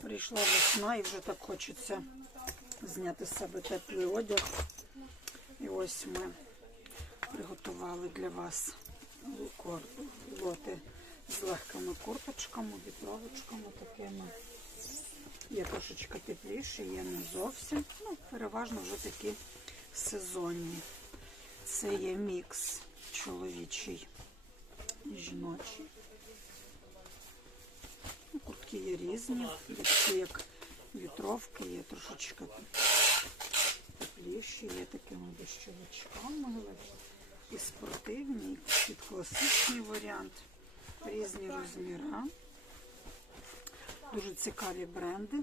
Прийшла весна і вже так хочеться зняти з себе теплий одяг. І ось ми приготували для вас лоти з легкими курточками, вітровочками такими. Є трошечки тепліше, є не зовсім. Ну, переважно вже такі сезонні. Це є мікс чоловічий і жіночий. Ну, Куртки є різні, є як вітровки, є трошечки тепліші, є такими дощовичками, і спортивні, і класичний варіант, різні розміри. Дуже цікаві бренди.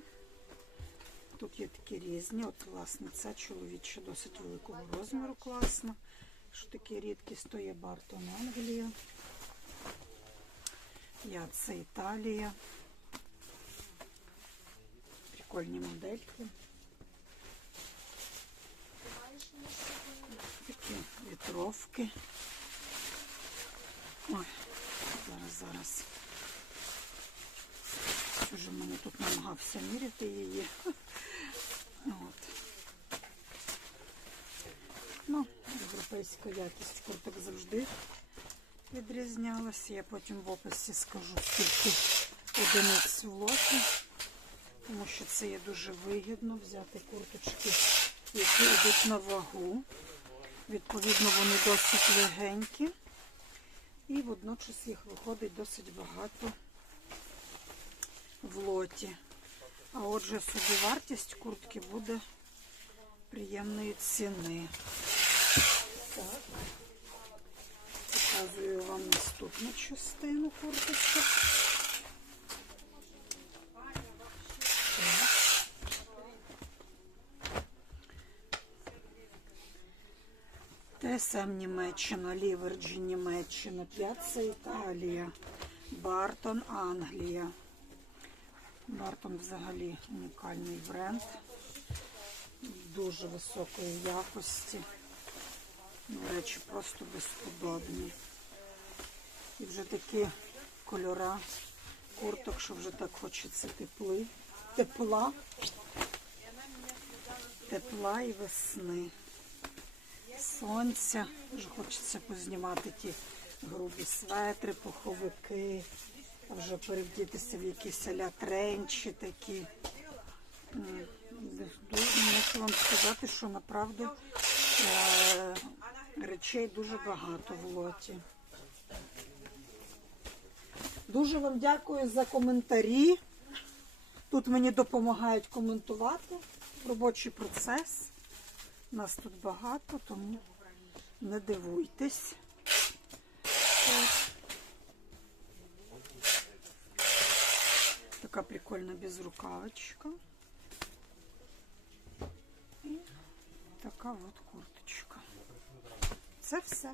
Тут є такі різні. От, власне, це чоловіче досить великого розміру, класно. Що таке рідкість, то є Бартон Англія. Я це Італія. Прикольні модельки. Такі вітровки. Ой, зараз, зараз. Вже мене тут намагався міряти її. От. Ну, європейська якість курток завжди відрізнялася. Я потім в описі скажу, скільки одиниць в лоті, тому що це є дуже вигідно взяти курточки, які йдуть на вагу. Відповідно, вони досить легенькі. І водночас їх виходить досить багато в лоті. А отже, собівартість куртки буде приємної ціни. Так. Показую вам наступну частину курточок. Так. ТСМ Німеччина, Ліверджі Німеччина, П'яцца Італія, Бартон Англія. Бартон взагалі унікальний бренд. Дуже високої якості. Ну, Речі просто безподобні. І вже такі кольора курток, що вже так хочеться тепли. Тепла. Тепла і весни. Сонця. Вже хочеться познімати ті грубі светри, пуховики вже перевдітися в якісь аля тренчі такі. Можу вам сказати, що направду е, речей дуже багато в лоті. Дуже вам дякую за коментарі. Тут мені допомагають коментувати робочий процес. Нас тут багато, тому не дивуйтесь. Така прикольна безрукавочка. І така от курточка. Це все.